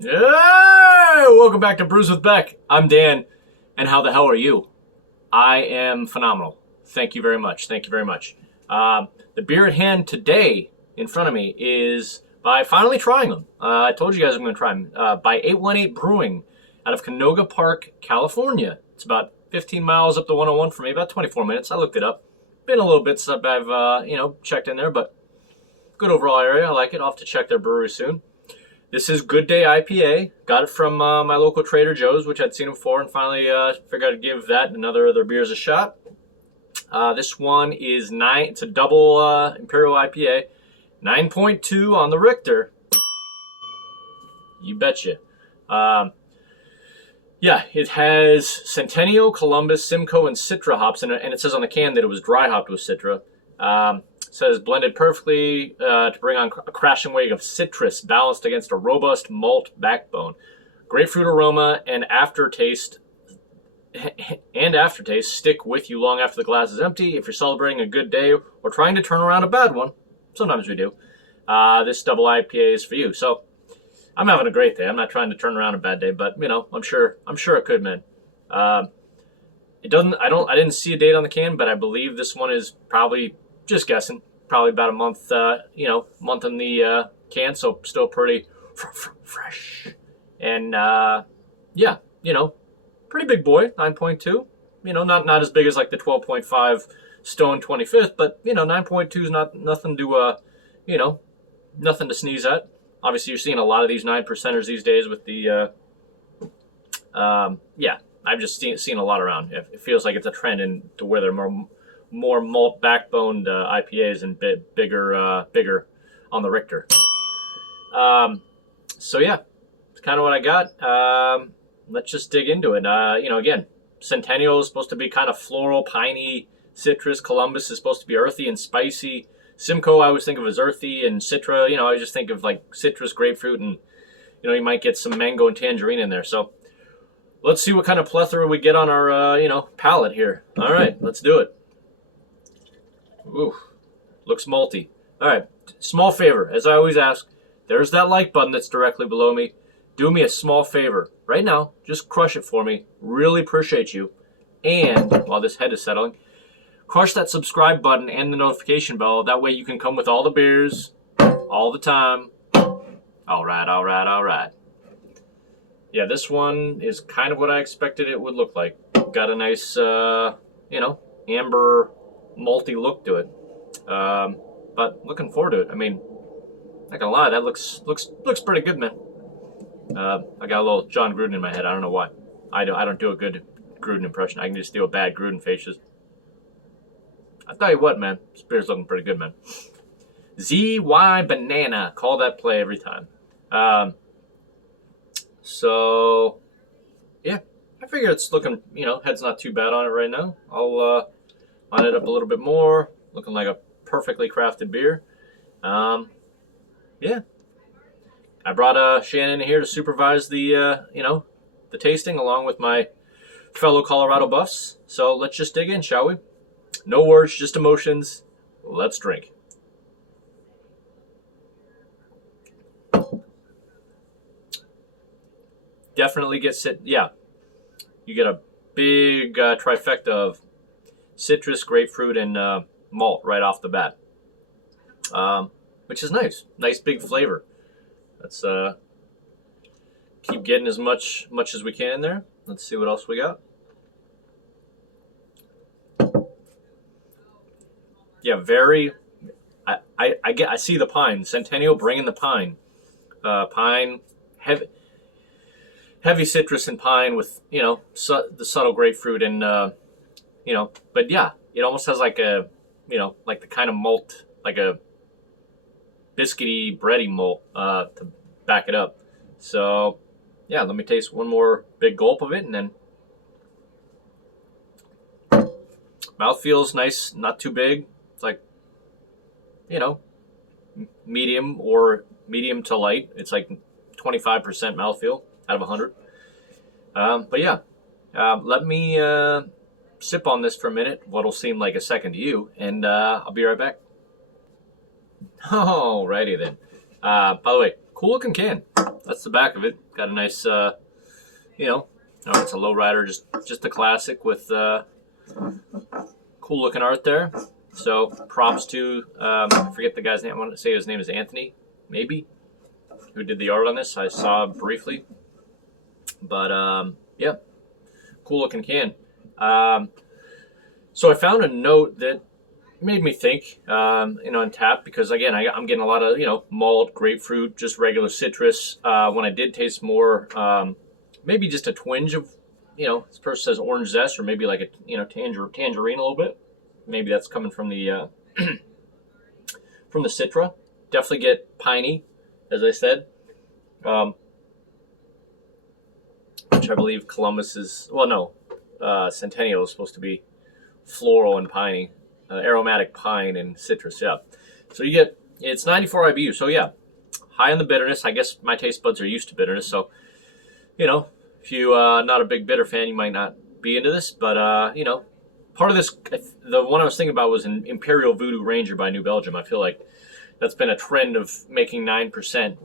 Hey, welcome back to Brews with Beck. I'm Dan, and how the hell are you? I am phenomenal. Thank you very much. Thank you very much. The beer at hand today in front of me is by finally trying them. I told you guys I'm going to try them. By 818 Brewing out of Canoga Park, California. It's about 15 miles up the 101 for me, about 24 minutes. I looked it up. Been a little bit since I've checked in there, but good overall area. I like it. I'll have to check their brewery soon. This is Good Day IPA. Got it from my local Trader Joe's, which I'd seen before, and finally figured I'd give that and another of their beers a shot. This one is it's a double Imperial IPA, 9.2 on the Richter. You betcha. It has Centennial, Columbus, Simcoe, and Citra hops in it, and it says on the can that it was dry hopped with Citra. It says blended perfectly to bring on a crashing wave of citrus balanced against a robust malt backbone. Grapefruit aroma and aftertaste stick with you long after the glass is empty. If you're celebrating a good day or trying to turn around a bad one, sometimes we do, this double IPA is for you. So I'm having a great day. I'm not trying to turn around a bad day, but I'm sure it could, man. It doesn't. I didn't see a date on the can, but I believe this one is probably, just guessing, probably about a month. Month in the can, so still pretty fresh. And pretty big boy, 9.2. Not as big as like the 12.5 Stone 25th, but 9.2 is nothing to nothing to sneeze at. Obviously, you're seeing a lot of these 9%ers these days with the I've just seen a lot around. It feels like it's a trend to where they're more malt backboned IPAs and bigger on the Richter. It's kind of what I got. Let's just dig into it. Again, Centennial is supposed to be kind of floral, piney, citrus. Columbus is supposed to be earthy and spicy. Simcoe I always think of as earthy, and Citra, I just think of like citrus, grapefruit, and you might get some mango and tangerine in there. So let's see what kind of plethora we get on our palate here. All right, let's do it. Ooh, looks malty. All right, small favor, as I always ask. There's that like button that's directly below me. Do me a small favor right now. Just crush it for me. Really appreciate you. And while this head is settling, crush that subscribe button and the notification bell. That way you can come with all the beers, all the time. All right. Yeah, this one is kind of what I expected it would look like. Got a nice, amber, malty look to it. But looking forward to it. I mean, not gonna lie, that looks pretty good, man. I got a little John Gruden in my head. I don't know why. I don't do a good Gruden impression. I can just do a bad Gruden faces. I tell you what, man, this beer's looking pretty good, man. ZY Banana. Call that play every time. So, yeah, I figure it's looking, head's not too bad on it right now. I'll line it up a little bit more. Looking like a perfectly crafted beer. Yeah. I brought Shannon here to supervise the tasting along with my fellow Colorado buffs. So let's just dig in, shall we? No words, just emotions. Let's drink. Definitely you get a big trifecta of citrus, grapefruit, and malt right off the bat, which is nice. Nice big flavor. Let's keep getting as much as we can in there. Let's see what else we got. Yeah, very. I see the pine. Centennial bringing the pine. Pine, heavy citrus and pine with the subtle grapefruit and But yeah, it almost has like a like the kind of malt, like a biscuity, bready malt to back it up. So yeah, let me taste one more big gulp of it, and then mouth feels nice, not too big. It's like medium to light. It's like 25% mouthfeel out of 100. But yeah, let me sip on this for a minute, what'll seem like a second to you, and I'll be right back. Alrighty then. By the way, Cool looking can. That's the back of it. Got a nice, it's a lowrider, just a classic with cool looking art there. So props to, I forget the guy's name. I want to say his name is Anthony, maybe, who did the art on this. I saw briefly. But, yeah, cool looking can. So I found a note that made me think, on tap, because again, I'm getting a lot of, malt, grapefruit, just regular citrus. When I did taste more, maybe just a twinge of, this person says orange zest, or maybe like a, tangerine a little bit. Maybe that's coming from the, from the Citra. Definitely get piney, as I said. Which I believe Columbus is, Centennial is supposed to be floral and piney. Aromatic pine and citrus, yeah. So you get, it's 94 IBU, so yeah, high on the bitterness. I guess my taste buds are used to bitterness, so, if you're not a big bitter fan, you might not be into this, but, part of this, the one I was thinking about was an Imperial Voodoo Ranger by New Belgium. I feel like that's been a trend of making 9%,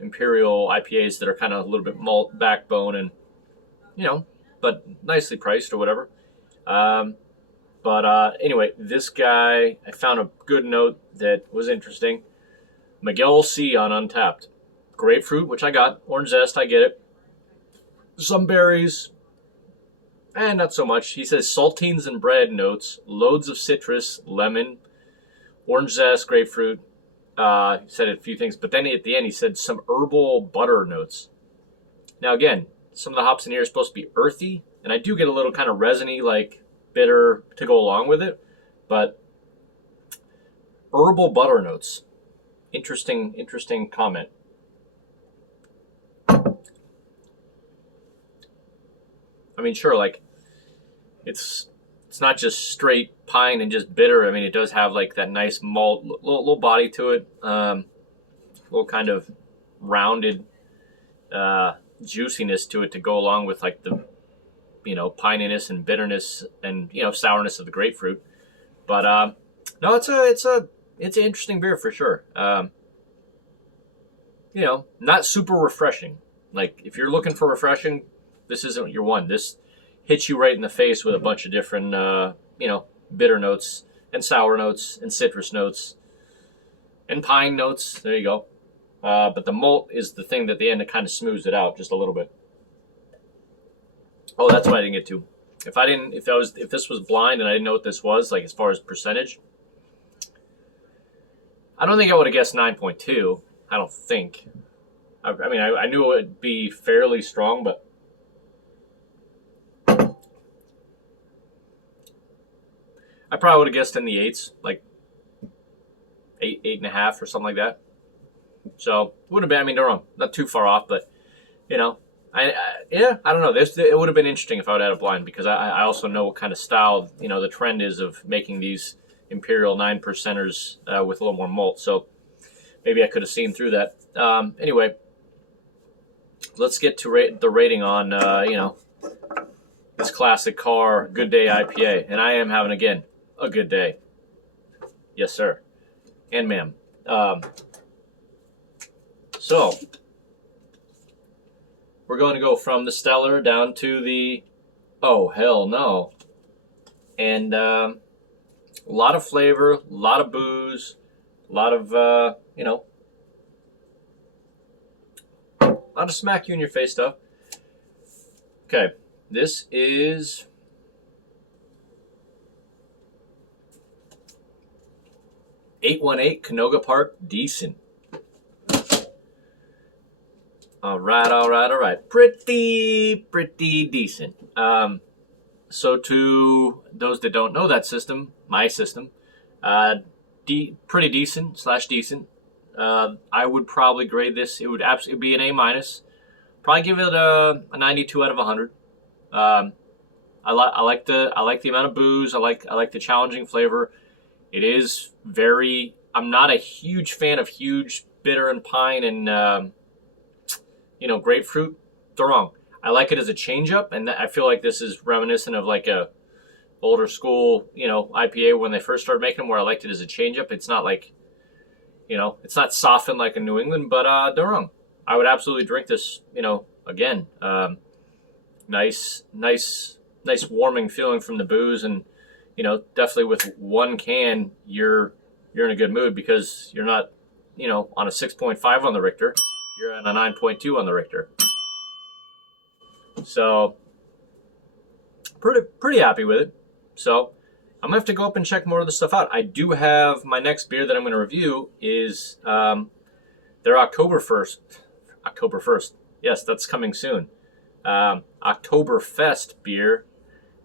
Imperial IPAs that are kind of a little bit malt backbone and, but nicely priced or whatever. But anyway, this guy, I found a good note that was interesting. Miguel C. on Untapped. Grapefruit, which I got. Orange zest, I get it. Some berries, and not so much. He says saltines and bread notes. Loads of citrus, lemon, orange zest, grapefruit. He said a few things, but then at the end he said some herbal butter notes. Now again, some of the hops in here are supposed to be earthy, and I do get a little kind of resiny, like bitter to go along with it, but herbal butter notes. Interesting comment. I mean, sure, like it's not just straight pine and just bitter. I mean, it does have like that nice malt, little body to it, little kind of rounded juiciness to it to go along with like the pininess and bitterness and sourness of the grapefruit. But no, it's an interesting beer for sure. Not super refreshing. Like if you're looking for refreshing, this isn't your one. This hits you right in the face with a bunch of different bitter notes and sour notes and citrus notes and pine notes. There you go. But the malt is the thing that at the end, it kind of smooths it out just a little bit. Oh, that's what I didn't get to. If this was blind and I didn't know what this was, like as far as percentage, I don't think I would have guessed 9.2. I don't think. I knew it would be fairly strong, but I probably would have guessed in the 8s, like 8.5 or something like that. So would have been. I mean, they're not too far off, but I don't know. It would have been interesting if I would have had a blind, because I also know what kind of style the trend is of making these Imperial 9%ers with a little more malt. So maybe I could have seen through that. Anyway, let's get to the rating on this classic car Good Day IPA, and I am having again a good day. Yes, sir, and ma'am. So we're going to go from the stellar down to the oh hell no, and a lot of flavor, a lot of booze, a lot of a lot of smack you in your face stuff. Okay, this is .818 Canoga Park Decent. All right. Pretty decent. So to those that don't know that system, my system, pretty decent / decent. I would probably grade this. It would absolutely be an A-. Probably give it a 92 out of 100. I like the amount of booze. I like the challenging flavor. It is very. I'm not a huge fan of huge bitter and pine and grapefruit. They're wrong. I like it as a change up, and I feel like this is reminiscent of like a older school IPA when they first started making them, where I liked it as a change up. It's not like it's not softened like a New England, but they're wrong. I would absolutely drink this, again. Nice warming feeling from the booze, and definitely with one can, you're in a good mood because you're not, on a 6.5 on the Richter. You're on a 9.2 on the Richter. So pretty happy with it. So I'm gonna have to go up and check more of the stuff out. I do have my next beer that I'm gonna review is their October 1st. Yes, that's coming soon. Oktoberfest beer.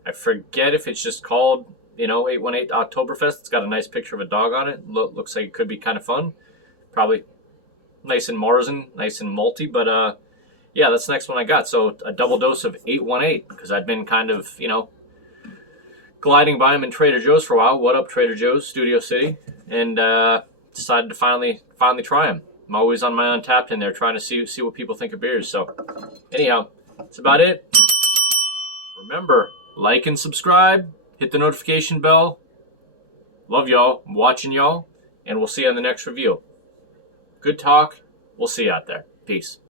I forget if it's just called 818 Oktoberfest. It's got a nice picture of a dog on it. Looks like it could be kind of fun. Probably nice and Marzen, nice and malty, but yeah, that's the next one I got. So a double dose of 818 because I've been kind of, gliding by them in Trader Joe's for a while. What up, Trader Joe's, Studio City? And decided to finally try them. I'm always on my Untapped in there trying to see what people think of beers. So anyhow, that's about it. Remember, like and subscribe. Hit the notification bell. Love y'all. I'm watching y'all. And we'll see you on the next review. Good talk. We'll see you out there. Peace.